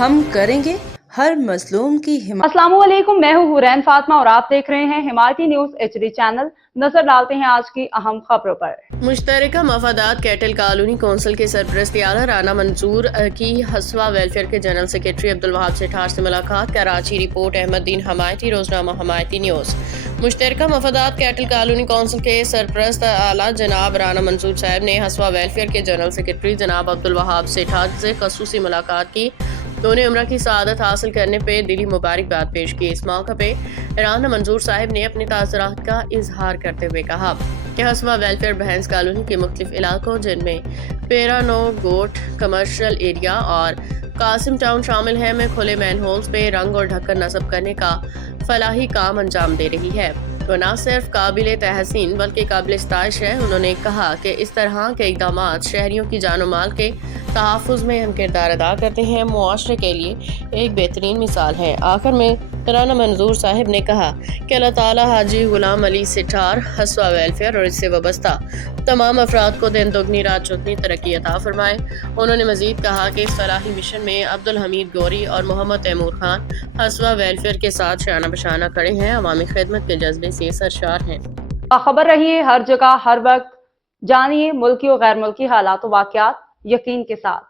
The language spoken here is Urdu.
ہم کریں گے ہر مظلوم کی حمایت۔ السلام علیکم، میں ہوں حورین فاطمہ اور آپ دیکھ رہے ہیں حمایتی نیوز HD چینل۔ نظر ڈالتے ہیں آج کی اہم خبروں پر۔ مشترکہ مفادات کیٹل کالونی کونسل کے سرپرست اعلیٰ رانا منظور کی ہسوہ ویلفیئر کے جنرل سیکرٹری عبدالوہاب سیٹھار سے ملاقات۔ کراچی رپورٹ احمد دین حمایتی، روزنامہ حمایتی نیوز۔ مشترکہ مفادات کیٹل کالونی کونسل کے سرپرست اعلیٰ جناب رانا منظور صاحب نے ہسوہ ویلفیئر کے جنرل سیکرٹری جناب عبدالوہاب سیٹھار سے خصوصی ملاقات کی۔ انہوں نے عمرہ کی سعادت حاصل کرنے پہ دلی مبارکباد پیش کی۔ اس موقع پہ رانا منظور صاحب نے اپنے تاثرات کا اظہار کرتے ہوئے کہا کہ ہسوہ ویلفیئر بہنز کالونی کے مختلف علاقوں جن میں پیرا نو گوٹ کمرشل ایریا اور قاسم ٹاؤن شامل ہے میں کھلے مین ہولز پہ رنگ اور ڈھکن نصب کرنے کا فلاحی کام انجام دے رہی ہے۔ وہ نہ صرف قابل تحسین بلکہ قابل ستائش ہے۔ انہوں نے کہا کہ اس طرح کے اقدامات شہریوں کی جان و مال کے تحفظ میں اہم کردار ادا کرتے ہیں، معاشرے کے لیے ایک بہترین مثال ہے۔ آخر میں رانا منظور صاحب نے کہا کہ اللہ تعالیٰ حاجی غلام علی سیٹھار ہسوہ ویلفیئر اور اس سے وابستہ تمام افراد کو دن دگنی رات چوگنی ترقی عطا فرمائے۔ انہوں نے مزید کہا کہ اس فلاحی مشن میں عبدالحمید گوری اور محمد تیمور خان ہسوہ ویلفیئر کے ساتھ شانہ بشانہ کھڑے ہیں، عوامی خدمت کے جذبے سے سرشار ہیں۔ باخبر رہیے ہر جگہ ہر وقت، جانیے ملکی و غیر ملکی حالات و واقعات یقین کے ساتھ۔